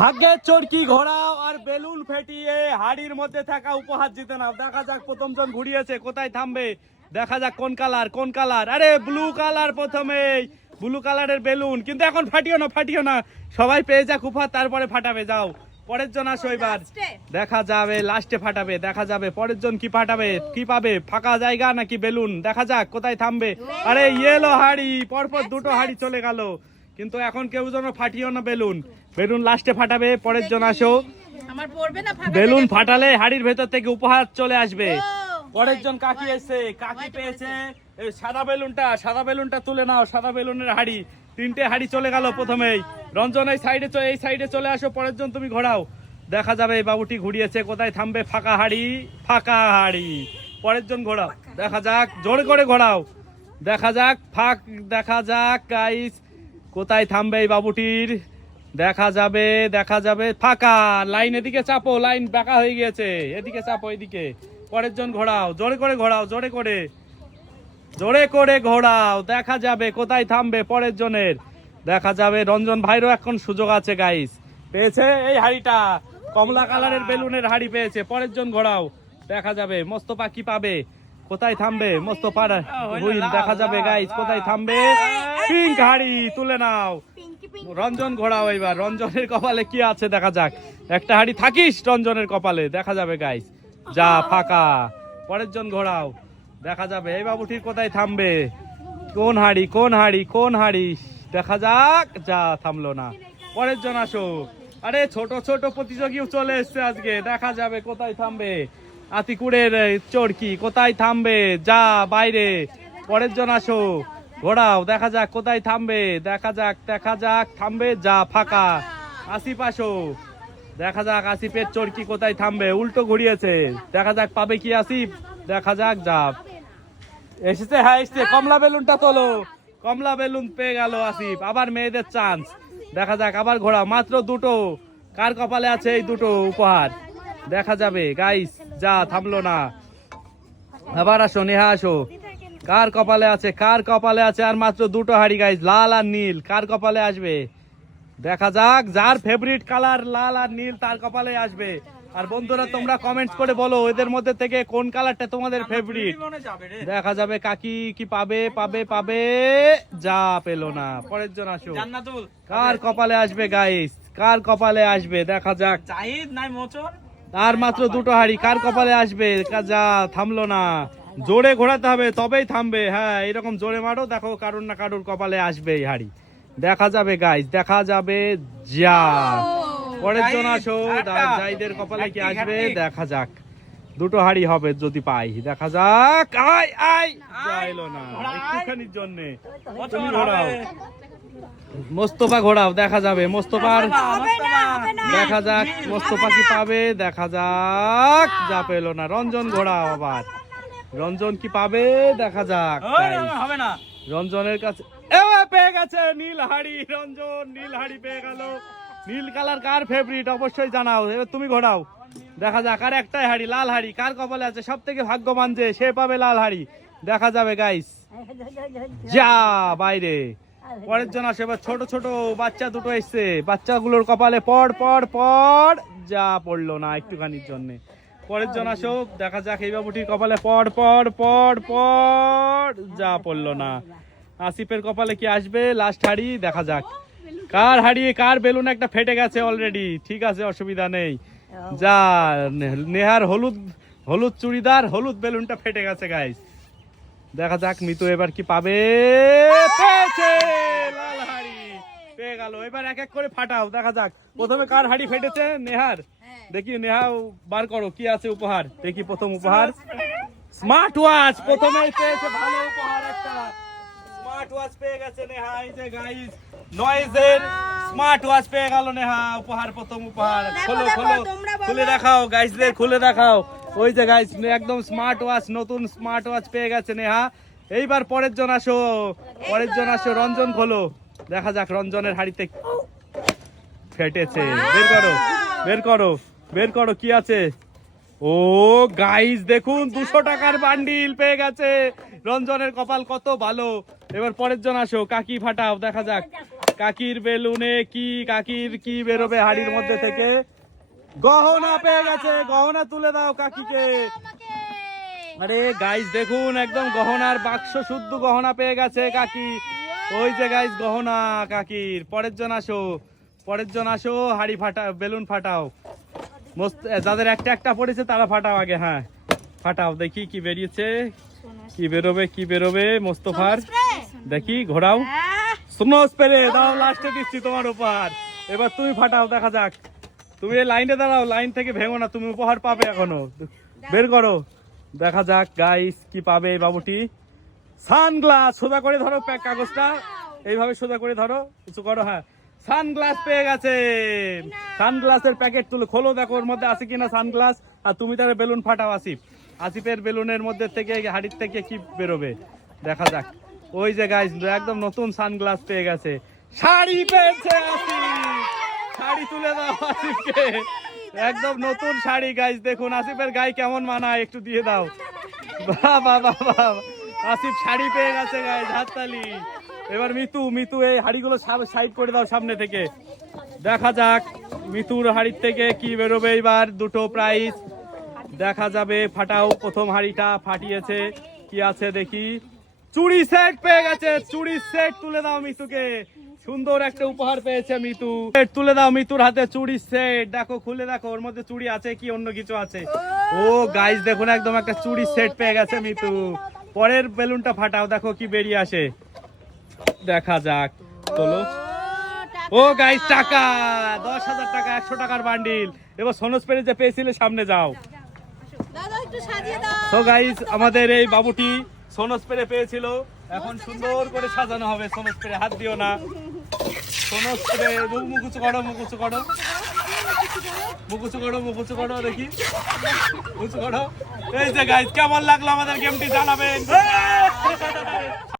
ভাগ্যের চরকি আর বেলুন ফেটিয়ে হাড়ির মধ্যে থাকা উপহার জিতে নাও। দেখা যাক ঘুরিয়েছে কোথায় থামবে? দেখা যাক কোন কালার কোন কালার। আরে ব্লু কালার প্রথমেই। ব্লু কালারের বেলুন। কিন্তু এখন ফাটিও না ফাটিও না। সবাই পেয়ে যাক উপহার তারপরে ফাটাবে যাও। পরের জন আসো এবার। দেখা যাবে লাস্টে ফাটাবে দেখা যাবে। পরের জন কি ফাটাবে কি পাবে? ফাঁকা জায়গা নাকি বেলুন? দেখা যাক কোথায় থামবে? আরে ইয়েলো হাড়ি। পরপর দুটো হাড়ি চলে গেল। কিন্তু এখন কেউ যেন ফাটিও না বেলুন। বেলুন লাস্টে ফাটাবে পরের জন আসো। বেলুন ফাটালে হাড়ির ভেতর থেকে উপহার চলে আসবে। পরের জন কাকি এসে কাকি পেয়েছে। সাদা বেলুনটা সাদা বেলুনটা তুলে নাও সাদা বেলুনের হাড়ি। তিনটে হাড়ি চলে গেল প্রথমেই। রঞ্জন এই সাইডে এই সাইডে চলে আসো পরের জন তুমি ঘোরাও। দেখা যাবে এই বাবুটি ঘুরিয়েছে কোথায় থামবে? ফাঁকা হাড়ি ফাঁকা হাড়ি। পরের জন ঘোরাও। দেখা যাক জোরে করে ঘোরাও। দেখা যাক ফাঁক দেখা যাক গাইস কোথায় থামবে এই বাবুটির? দেখা যাবে দেখা যাবে। ফাঁকা লাইন এদিকে চাপো লাইন বাঁকা হয়ে গিয়েছে। এদিকে চাপো এদিকে। পরের জন ঘোরাও জোরে করে ঘোরাও জোরে করে। জোরে করে ঘোরাও দেখা যাবে কোথায় থামবে পরের জনের। দেখা যাবে রঞ্জন ভাইরও এখন সুযোগ আছে গাইস পেয়েছে এই হাড়িটা। কমলা কালারের বেলুনের হাড়ি পেয়েছে। পরের জন ঘোরাও দেখা যাবে। মস্ত পাখি পাবে? কোথায় থামবে? মস্ত পাড়া দেখা যাবে গাইস কোথায় থামবে? পিঙ্ক হাড়ি তুলে নাও। রঞ্জন ঘোরাও এবার রঞ্জনের কপালে কি আছে দেখা যাক। একটা হাড়ি থাকিস রঞ্জনের কপালে দেখা যাবে গাইস যা ফাঁকা। পরের জন ঘোরাও। দেখা যাবে। এই বাবুটির কোথায় থামবে? কোন হাড়ি কোন হাড়ি কোন হাড়ি? দেখা যাক যা থামলো না। পরের জন আসো আরে ছোট ছোট প্রতিযোগীও চলে এসছে আজকে। দেখা যাবে কোথায় থামবে। আতিকুড়ের চরকি কোথায় থামবে? যা বাইরে। পরের জন আসো ঘোড়াও দেখা যাক কোথায় থামবে। দেখা যাক দেখা যাক থামবে যা ফাঁকা। আসো দেখা যাক আসিফের চরকি কোথায় থামবে। উল্টো ঘুরিয়েছে। দেখা যাক পাবে কি আসিফ। দেখা যাক যা। এসেছে হ্যাঁ এসছে। কমলা বেলুনটা তোলো। কমলা বেলুন পেয়ে গেল আসিফ। আবার মেয়েদের চান্স। দেখা যাক আবার ঘোড়া। মাত্র দুটো। কার কপালে আছে এই দুটো উপহার? দেখা যাবে। গাইস যা থামলো না। আবার আসো নেহা আসো। কার কপালে আছে কার কপালে আছে? আর মাত্র দুটো হাড়ি গাইস লাল আর নীল। কার কপালে আসবে? দেখা যাক যার ফেভারিট কালার লাল আর নীল তার কপালে আসবে। আর বন্ধুরা তোমরা কমেন্টস করে বলো এদের মধ্যে থেকে কোন কালারটা তোমাদের ফেভারিট দেখা যাবে কাকি কি পাবে পাবে পাবে? যা পেল না। পরের জন আসো কার কপালে আসবে গাইস কার কপালে আসবে? দেখা যাক। জাহিদ নাই মোচন? আর মাত্র দুটো হাড়ি কার কপালে আসবে? যা থামলো না। জোরে ঘোরাতে হবে তবেই থামবে। হ্যাঁ এরকম জোরে মারো দেখো কারুর না কারুর কপালে আসবে এই হাড়ি। দেখা যাবে গাইস দেখা যাবে যা। পরের জন আসো। জাইদের কপালে কি আসবে? দেখা যাক। দুটো হাড়ি হবে যদি পাই। দেখা যাক। আয় আয়। না। একটুখানির জন্যে। তুমি ঘোরাও। মোস্তফা ঘোরাও দেখা যাবে। মোস্তফার। দেখা যাক মোস্তফা কি পাবে? দেখা যাক যা পেল না। রঞ্জন ঘোরাও আবার। রঞ্জন কি পাবে? দেখা যাক হবে না। রঞ্জনের কাছে পেয়ে গেছে নীল হাড়ি রঞ্জন নীল হাড়ি পেয়ে গেল। নীল কালার কার ফেভারিট অবশ্যই জানাও। এবার তুমি ঘোরাও। দেখা যাক আর একটাই হাড়ি লাল হাড়ি। কার কপালে আছে? সব থেকে ভাগ্যবান যে সে পাবে লাল হাড়ি। দেখা যাবে গাইস যা বাইরে। পরের জন আসে এবার ছোট ছোট বাচ্চা দুটো এসছে। বাচ্চাগুলোর কপালে পড় পড় পড়। যা পড়ল না একটুখানির জন্যে। পরের জন আসো দেখা যাক এই বাবুটির কপালে পড় পড় পড় পড় যা পড়ল না। আসিফের কপালে কি আসবে? লাস্ট হাড়ি, দেখা যাক। কার হাড়ি, কার বেলুন একটা ফেটে গেছে অলরেডি ঠিক আছে, অসুবিধা নেই। যা, নেহার হলুদ হলুদ চুড়িদার, হলুদ বেলুনটা ফেটে গেছে গাইস দেখা যাক, মিতু এবার কি পাবে? লাল হাড়ি। পেয়ে গেল। এবার এক এক করে ফাটাও, দেখা যাক। প্রথমে কার হাড়ি ফেটেছে? নেহার। দেখি নেহা বার করো কি আছে উপহার? দেখি প্রথম উপহার। স্মার্ট ওয়াচ প্রথমেই পেয়েছে ভালো উপহার একটা। স্মার্ট ওয়াচ পেয়ে গেছে নেহা এই যে গাইস নয়েজের স্মার্ট ওয়াচ পেয়ে গেল নেহা উপহার প্রথম উপহার। খোলো খোলো। খুলে দেখাও গাইসদের খুলে দেখাও। ওই যে গাইস একদম স্মার্ট ওয়াচ নতুন স্মার্ট ওয়াচ পেয়ে গেছে নেহা। এইবার পরের জন আসো পরের জন আসো রঞ্জন খোলো। দেখা যাক রঞ্জনের হাড়িতে ফেটেছে। বের করো। বের করো বের করো কি আছে? ও গাইস দেখুন দুশো টাকার বান্ডিল পেয়ে গেছে। রঞ্জনের কপাল কত ভালো। এবার পরের জন আসো কাকি ফাটাও দেখা যাক। কাকির বেলুনে কি কাকির কি বেরোবে হাড়ির মধ্যে থেকে? গহনা পেয়ে গেছে গহনা তুলে দাও কাকিকে। আরে গাইস দেখুন একদম গহনার বাক্স শুদ্ধ গহনা পেয়ে গেছে কাকি। ওই যে গাইস গহনা কাকির। পরের জন আসো। পরের জন আসো হাড়ি ফাটা বেলুন ফাটাও। মস্ত যাদের একটা একটা পড়েছে তারা ফাটাও আগে হ্যাঁ। ফাটাও দেখি কি বেরিয়েছে। কি বেরোবে কি বেরোবে মোস্তফার? দেখি ঘোরাও। স্নো স্প্রে দাও লাস্টে দিচ্ছি তোমার উপহার। এবার তুমি ফাটাও দেখা যাক। তুমি এই লাইনে দাঁড়াও লাইন থেকে ভেঙো না তুমি উপহার পাবে এখনও। বের করো। দেখা যাক গাইস কি পাবে এই বাবুটি। সানগ্লাস সোজা করে ধরো প্যাক কাগজটা। এইভাবে সোজা করে ধরো কিছু করো হ্যাঁ। সানগ্লাস পেয়ে গেছে। সানগ্লাসের প্যাকেট তুলে খোলো দেখো ওর মধ্যে আছে কিনা সানগ্লাস আর তুমি তার বেলুন ফাটাও আসিফ। আসিফের বেলুনের মধ্যে থেকে হাড়ির থেকে কি বেরোবে? দেখা যাক। ওই যে গাইস একদম নতুন সানগ্লাস পেয়ে গেছে। শাড়ি পেয়েছে আসিফ। শাড়ি তুলে দাও আসিফকে। একদম নতুন শাড়ি গাইস দেখুন আসিফের গায়ে কেমন মানায় একটু দিয়ে দাও। বাহ বাহ বাহ বাহ। আসিফ শাড়ি পেয়ে গেছে গাইস হাততালি। এবার মিতু মিতু, এই হাড়িগুলো সাইড করে দাও সামনে থেকে। দেখা যাক মিতুর হাড়ির থেকে কি বেরোবে এবার, দুটো প্রাইস দেখা যাবে, ফাটাও প্রথম হাড়িটা, ফাটিয়েছে। কি আছে দেখি। চুড়ি সেট পেয়ে গেছে, চুড়ি সেট তুলে দাও মিতুকে। সুন্দর একটা উপহার পেয়েছে মিতু। তুলে দাও মিতুর হাতে চুড়ি সেট দেখো, খুলে দেখো, ওর মধ্যে চুড়ি আছে কি, অন্য কিছু আছে? ও গাইস দেখুন, একদম একটা চুড়ি সেট পেয়ে গেছে মিতু। পরের বেলুনটা ফাটাও, দেখো কি বেরিয়ে আসে। দেখা যাক। চলো। ও গাইস টাকা। দশ হাজার টাকা, একশো টাকার বান্ডিল এবার সোনস পেরে যে পেয়েছিলে, সামনে যাও। তো গাইস আমাদের এই বাবুটি সোনস পেরে পেয়েছিল। এখন সুন্দর করে সাজানো হবে। সোনস পেরে হাত দিও না। সোনস পেরে মুকুচু করো মুকুচু করো। মুকুচু করো মুকুচু করো, দেখি। মুকুচু করো। এই যে গাইস কেমন লাগল আমাদের গেমটি জানাবেন?